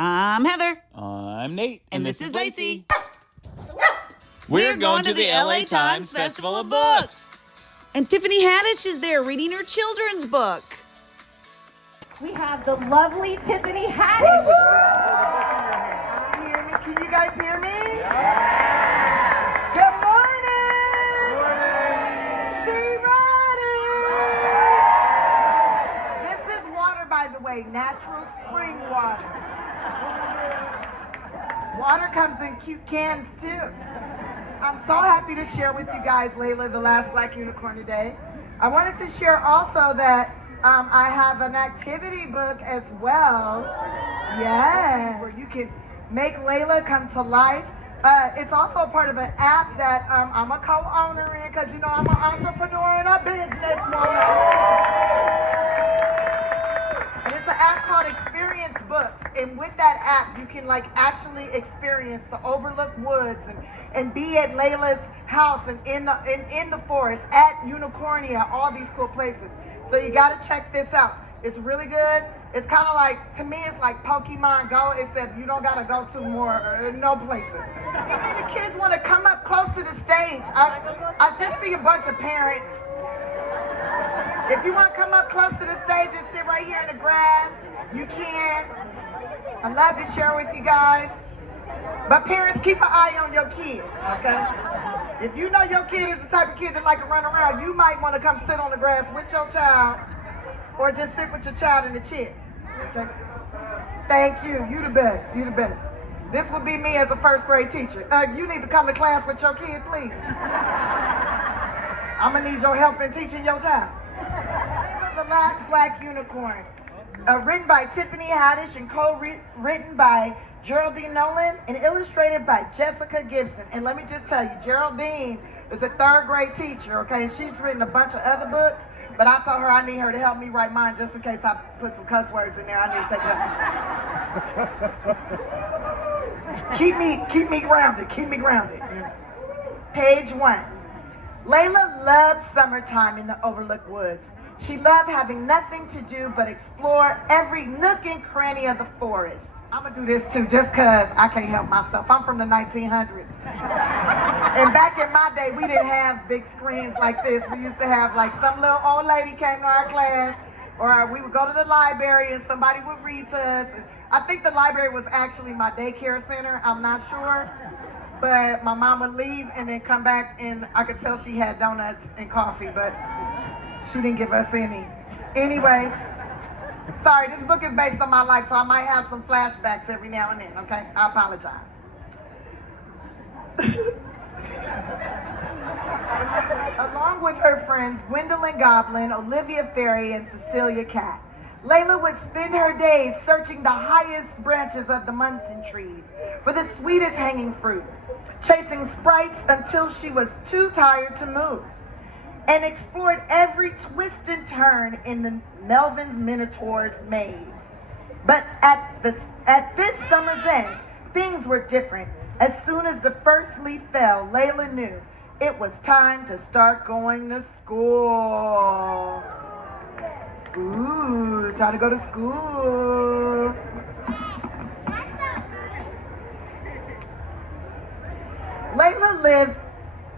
I'm Heather. I'm Nate. And this is Lacey. We're going to the LA Times Festival of Books. And Tiffany Haddish is there reading her children's book. We have the lovely Tiffany Haddish. Hear me? Can you guys hear me? Yeah. Good morning. She ready. This is water, by the way, natural spring water. Water comes in cute cans too. I'm so happy to share with you guys Leila, the last Black Unicorn today. I wanted to share also that I have an activity book as well. Yes, where you can make Leila come to life. It's also a part of an app that I'm a co-owner in, because you know I'm an entrepreneur and a businesswoman. And it's an app called Experience Books, and with that app you can like actually experience the overlooked woods and be at Leila's house and in the forest, at Unicornia, all these cool places. So you got to check this out. It's really good. It's kind of like, to me, it's like Pokemon Go, except you don't got to go to no places. Even the kids want to come up close to the stage. I just see a bunch of parents. If you want to come up close to the stage and sit right here in the grass, you can. I love to share with you guys. But parents, keep an eye on your kid, okay? If you know your kid is the type of kid that like to run around, you might want to come sit on the grass with your child, or just sit with your child in the chair, okay? Thank you. You the best. You the best. This would be me as a first grade teacher. You need to come to class with your kid, please. I'm going to need your help in teaching your child. Leila, the Last Black Unicorn. Written by Tiffany Haddish and co-written by Geraldine Nolan and illustrated by Jessica Gibson. And let me just tell you, Geraldine is a third grade teacher, okay? She's written a bunch of other books, but I told her I need her to help me write mine just in case I put some cuss words in there. I need to take it up. Keep me grounded, keep me grounded. Page 1. Leila loved summertime in the overlooked woods. She loved having nothing to do but explore every nook and cranny of the forest. I'm gonna do this too, just cause I can't help myself. I'm from the 1900s. And back in my day, we didn't have big screens like this. We used to have like some little old lady came to our class, or we would go to the library and somebody would read to us. I think the library was actually my daycare center, I'm not sure. But my mom would leave and then come back, and I could tell she had donuts and coffee, but she didn't give us any. Anyways, sorry, this book is based on my life, so I might have some flashbacks every now and then, okay? I apologize. Along with her friends, Gwendolyn Goblin, Olivia Ferry, and Cecilia Cat, Leila would spend her days searching the highest branches of the Munson trees for the sweetest hanging fruit, chasing sprites until she was too tired to move, and explored every twist and turn in the Melvin's Minotaur's maze. But at this summer's end, things were different. As soon as the first leaf fell, Leila knew it was time to start going to school. Ooh, time to go to school. Leila lived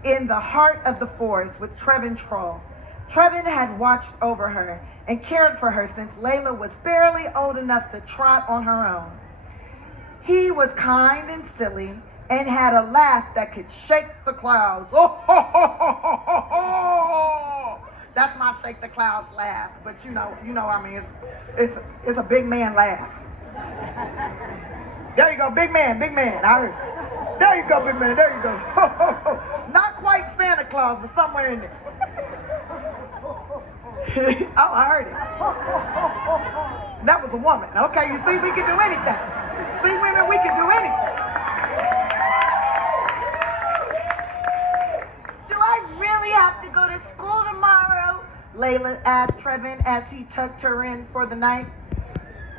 in the heart of the forest with Trevin Troll. Trevin had watched over her and cared for her since Leila was barely old enough to trot on her own. He was kind and silly and had a laugh that could shake the clouds. Oh, ho, ho, ho, ho, ho, ho. That's my shake the clouds laugh, but you know what I mean, it's a big man laugh. There you go, big man, I heard. There you go, big man, there you go. Ho, ho, ho. Not quite Santa Claus, but somewhere in there. Oh, I heard it. That was a woman. Okay, you see, we can do anything. See, women, we can do anything. Do I really have to go to school tomorrow? Leila asked Trevin as he tucked her in for the night.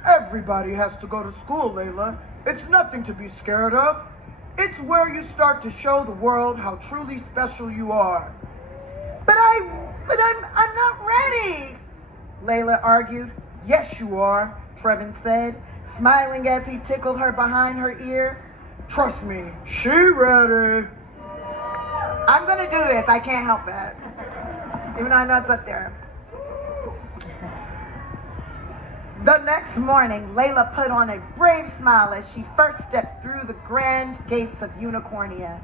Everybody has to go to school, Leila. It's nothing to be scared of. It's where you start to show the world how truly special you are. But I'm not ready, Leila argued. Yes, you are, Trevin said, smiling as he tickled her behind her ear. Trust me, she ready. I'm gonna do this, I can't help it. Even though I know it's up there. The next morning, Leila put on a brave smile as she first stepped through the grand gates of Unicornia.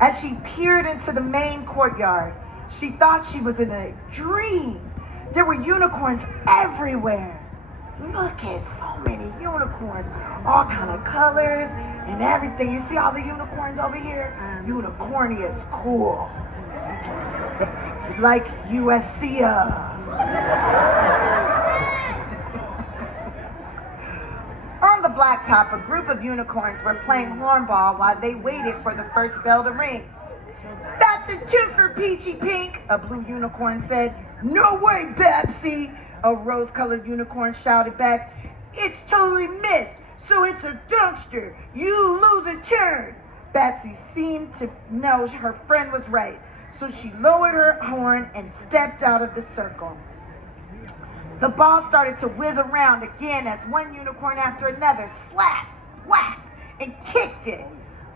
As she peered into the main courtyard, she thought she was in a dream. There were unicorns everywhere. Look at so many unicorns, all kind of colors and everything. You see all the unicorns over here? Unicornia is cool. It's like USC. On the blacktop, a group of unicorns were playing hornball while they waited for the first bell to ring. That's a twofer, Peachy Pink, a blue unicorn said. No way, Babsy, a rose-colored unicorn shouted back. It's totally missed, so it's a dunkster. You lose a turn. Babsy seemed to know her friend was right, so she lowered her horn and stepped out of the circle. The ball started to whiz around again as one unicorn after another slapped, whacked, and kicked it.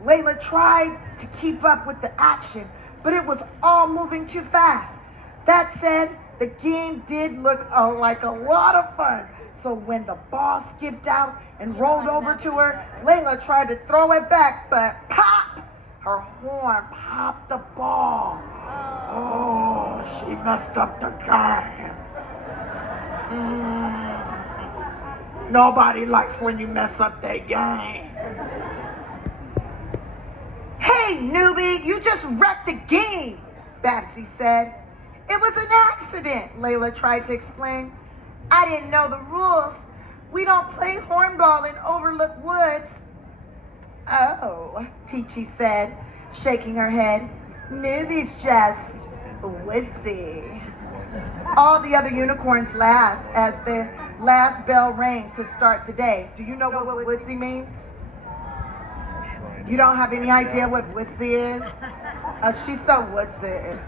Leila tried to keep up with the action, but it was all moving too fast. That said, the game did look like a lot of fun. So when the ball skipped out and rolled over to her, Leila tried to throw it back, but pop! Her horn popped the ball. Oh, she messed up the game. Nobody likes when you mess up their game. Hey, newbie, you just wrecked the game, Babsy said. It was an accident, Leila tried to explain. I didn't know the rules. We don't play hornball in Overlook Woods. Oh, Peachy said, shaking her head. Newbie's just woodsy. All the other unicorns laughed as the last bell rang to start the day. Do you know what woodsy means? You don't have any idea what woodsy is? She's so woodsy.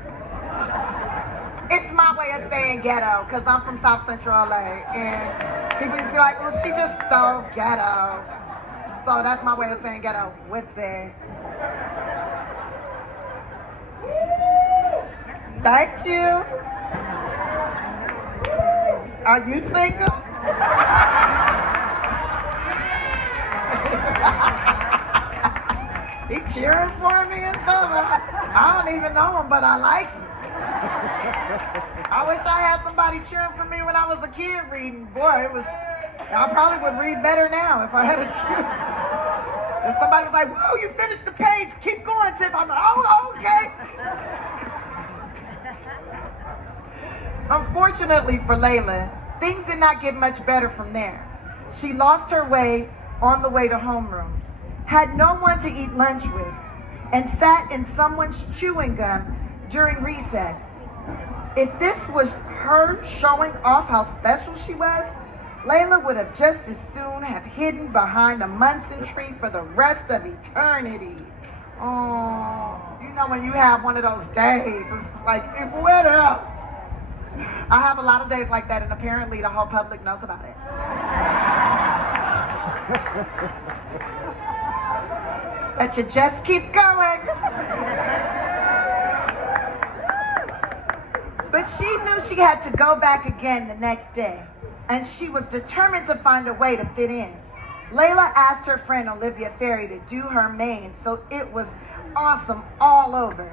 It's my way of saying ghetto, because I'm from South Central LA, and people used to be like, oh, she just so ghetto. So that's my way of saying ghetto, woodsy. Thank you. Are you single? He cheering for me and stuff. I don't even know him, but I like him. I wish I had somebody cheering for me when I was a kid reading. Boy, I probably would read better now if I had a cheer. If somebody was like, whoa, you finished the page, keep going, Tiff. I'm like, oh, okay. Unfortunately for Leila, things did not get much better from there. She lost her way on the way to homeroom, had no one to eat lunch with, and sat in someone's chewing gum during recess. If this was her showing off how special she was, Leila would have just as soon have hidden behind a Munson tree for the rest of eternity. Oh, you know when you have one of those days, it's like, what else? I have a lot of days like that, and apparently the whole public knows about it. But you just keep going. But she knew she had to go back again the next day, and she was determined to find a way to fit in. Leila asked her friend Olivia Ferry to do her mane, so it was awesome all over.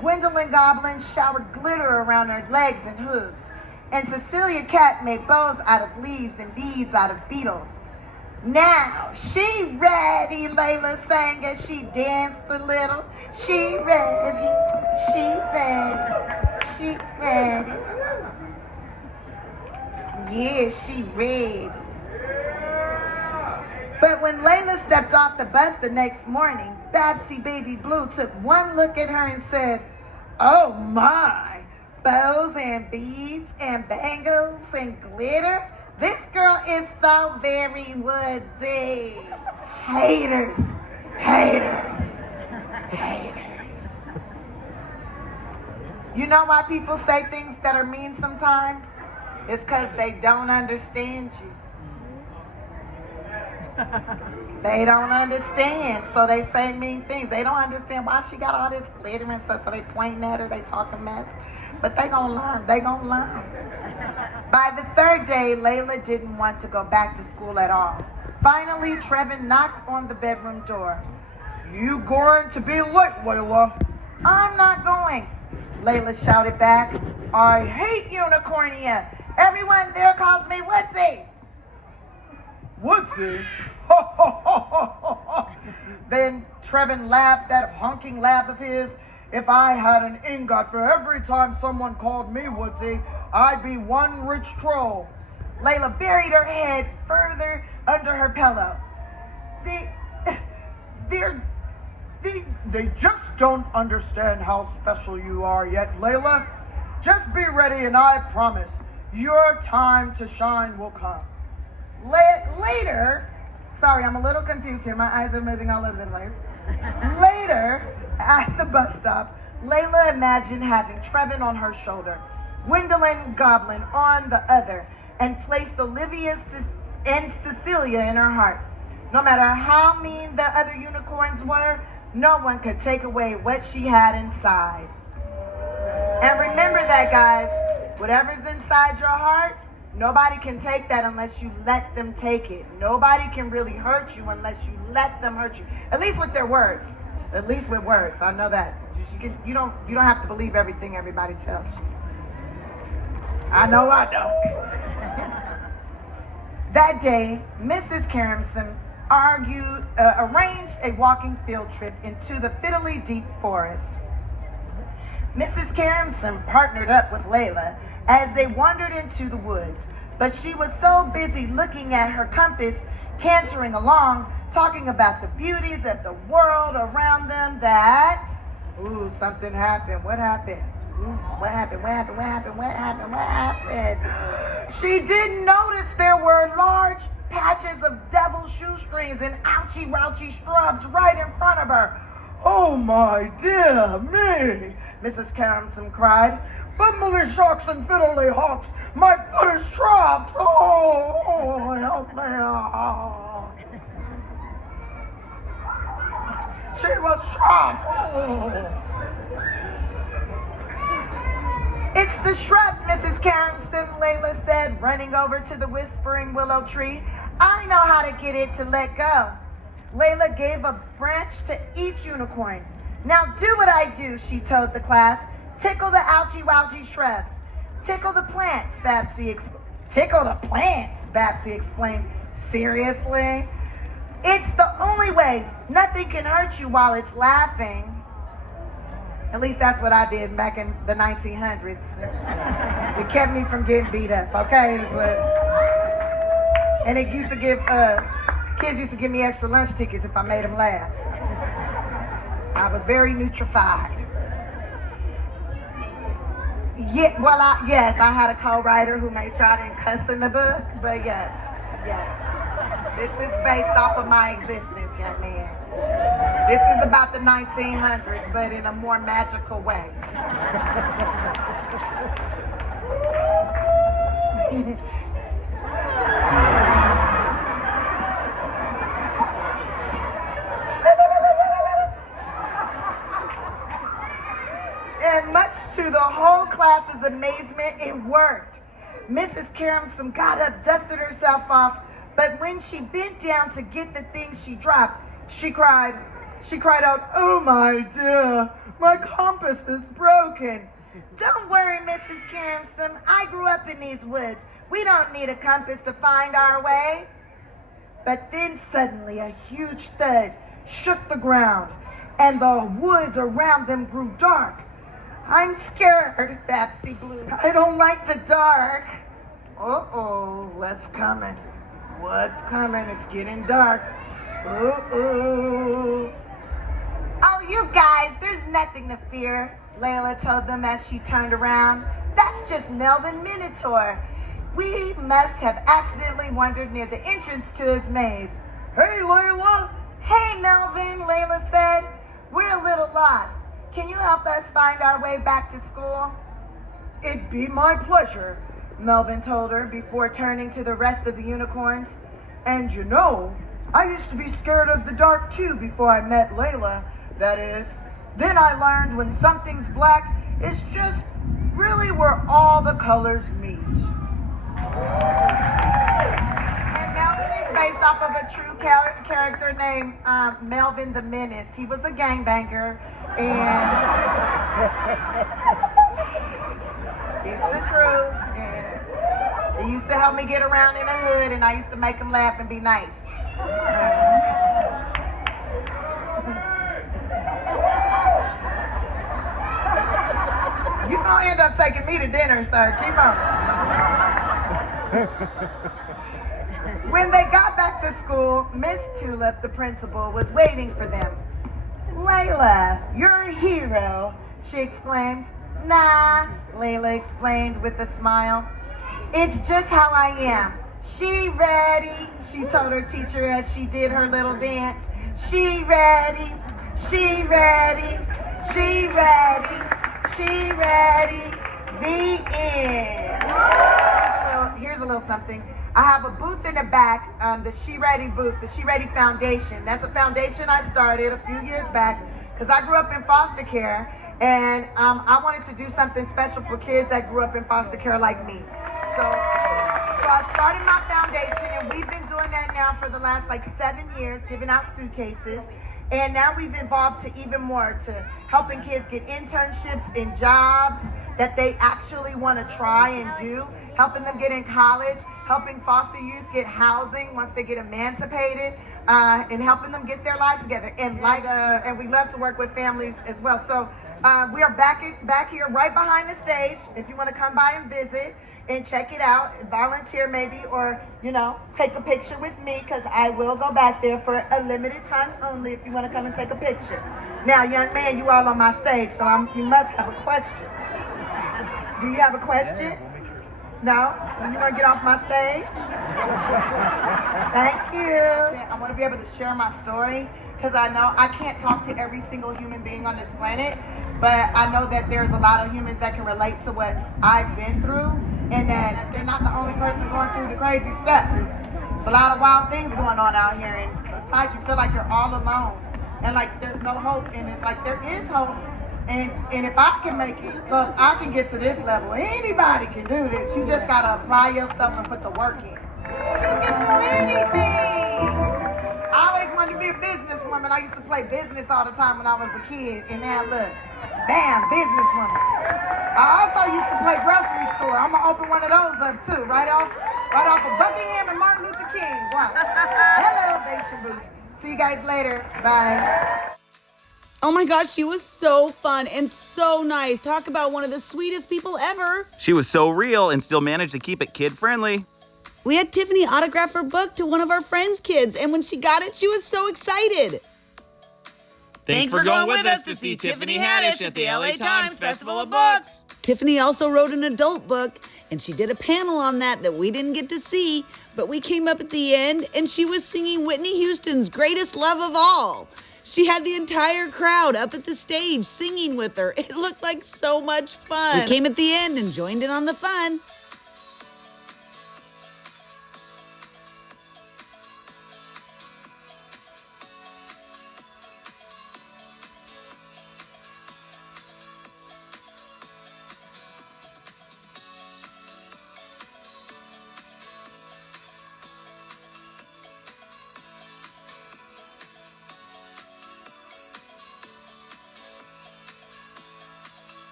Gwendolyn Goblin showered glitter around her legs and hooves, and Cecilia Cat made bows out of leaves and beads out of beetles. Now, she ready, Leila sang as she danced a little. She ready, she ready, she ready. Yeah, she ready. But when Leila stepped off the bus the next morning, Babsy Baby Blue took one look at her and said, oh my, bows and beads and bangles and glitter? This girl is so very woodsy. Haters, haters, haters. You know why people say things that are mean sometimes? It's because they don't understand you. They don't understand, so they say mean things. They don't understand why she got all this glitter and stuff, so they pointing at her, they talking mess. But they gonna learn, they gonna learn. By the third day, Leila didn't want to go back to school at all. Finally, Trevin knocked on the bedroom door. You going to be late, Leila? I'm not going, Leila shouted back. I hate unicornia. Everyone there calls me Woodsy. Woodsy? Then Trevin laughed that honking laugh of his. If I had an ingot for every time someone called me Woodsy, I'd be one rich troll. Leila buried her head further under her pillow. They just don't understand how special you are yet, Leila. Just be ready and I promise your time to shine will come. Later, sorry, I'm a little confused here. My eyes are moving all over the place. Later, at the bus stop, Leila imagined having Trevin on her shoulder, Gwendolyn Goblin on the other, and placed Olivia and Cecilia in her heart. No matter how mean the other unicorns were, no one could take away what she had inside. And remember that, guys, whatever's inside your heart, nobody can take that unless you let them take it. Nobody can really hurt you unless you let them hurt you. At least with their words. At least with words. I know that. You don't have to believe everything everybody tells you. I know I don't. That day, Mrs. Caramson arranged a walking field trip into the fiddly deep forest. Mrs. Caramson partnered up with Leila as they wandered into the woods, but she was so busy looking at her compass, cantering along, talking about the beauties of the world around them that, something happened. What happened? What happened? She didn't notice there were large patches of devil's shoestrings and ouchy-wouchy shrubs right in front of her. Oh my dear me, Mrs. Caramson cried. Bumbly shocks and fiddly hops, my foot is trapped. Oh, help me. Oh. She was trapped. Oh. It's the shrubs, Mrs. Caramson, Leila said, running over to the whispering willow tree. I know how to get it to let go. Leila gave a branch to each unicorn. Now do what I do, she told the class. Tickle the ouchy-wouchy shrubs. Tickle the plants, Babsy explained. Seriously? It's the only way. Nothing can hurt you while it's laughing. At least that's what I did back in the 1900s. It kept me from getting beat up, okay? And it used to give, kids used to give me extra lunch tickets if I made them laugh. I was very nutrified. Yeah, well, I had a co-writer who made sure I didn't cuss in the book, but yes. This is based off of my existence, young man. This is about the 1900s, but in a more magical way. And much to the whole class's amazement, it worked. Mrs. Caramson got up, dusted herself off, but when she bent down to get the thing she dropped, she cried out, oh my dear, my compass is broken. Don't worry, Mrs. Caramson, I grew up in these woods. We don't need a compass to find our way. But then suddenly a huge thud shook the ground, and the woods around them grew dark. I'm scared, Babsy blew. I don't like the dark. Uh-oh, what's coming? What's coming? It's getting dark. Uh-oh. Oh, you guys, there's nothing to fear, Leila told them as she turned around. That's just Melvin Minotaur. We must have accidentally wandered near the entrance to his maze. Hey, Leila. Hey, Melvin, Leila said. We're a little lost. Can you help us find our way back to school? It'd be my pleasure, Melvin told her before turning to the rest of the unicorns. And you know, I used to be scared of the dark too before I met Leila, that is. Then I learned when something's black, it's just really where all the colors meet. And Melvin is based off of a true character named Melvin the Menace. He was a gangbanger, and it's the truth. And he used to help me get around in the hood, and I used to make him laugh and be nice. You're gonna end up taking me to dinner, sir. Keep on. When they got back to school, Miss Tulip, the principal, was waiting for them. Leila, you're a hero, she exclaimed. Nah, Leila explained with a smile. It's just how I am. She ready, she told her teacher as she did her little dance. She ready, she ready, she ready, she ready. The end. Here's a little something. I have a booth in the back, the She Ready booth, the She Ready Foundation. That's a foundation I started a few years back because I grew up in foster care, and I wanted to do something special for kids that grew up in foster care like me. So I started my foundation, and we've been doing that now for the last 7 years, giving out suitcases. And now we've evolved to even more, to helping kids get internships in jobs that they actually want to try and do, helping them get in college, helping foster youth get housing once they get emancipated, and helping them get their lives together. And and we love to work with families as well. So we are back here right behind the stage. If you want to come by and visit and check it out, volunteer maybe, or take a picture with me, because I will go back there for a limited time only if you want to come and take a picture. Now, young man, you all on my stage, so you must have a question. Do you have a question? No? You want to get off my stage? Thank you. I want to be able to share my story, because I know I can't talk to every single human being on this planet, but I know that there's a lot of humans that can relate to what I've been through, and that they're not the only person going through the crazy stuff. It's a lot of wild things going on out here, and sometimes you feel like you're all alone, and there's no hope, and it's there is hope, and if I can make it, so if I can get to this level, anybody can do this. You just gotta apply yourself and put the work in. You can do anything. I always wanted to be a businesswoman. I used to play business all the time when I was a kid, and now look, bam, businesswoman. I also used to play grocery store. I'm gonna open one of those up too, right off of Buckingham and Martin Luther King. Wow. Hello, Nation Booth. See you guys later. Bye. Oh my gosh, she was so fun and so nice. Talk about one of the sweetest people ever. She was so real and still managed to keep it kid-friendly. We had Tiffany autograph her book to one of our friends' kids, and when she got it, she was so excited. Thanks for going with us to see Tiffany Haddish at the LA Times Festival of Books. Tiffany also wrote an adult book, and she did a panel on that we didn't get to see, but we came up at the end, and she was singing Whitney Houston's Greatest Love of All. She had the entire crowd up at the stage singing with her. It looked like so much fun. We came at the end and joined in on the fun.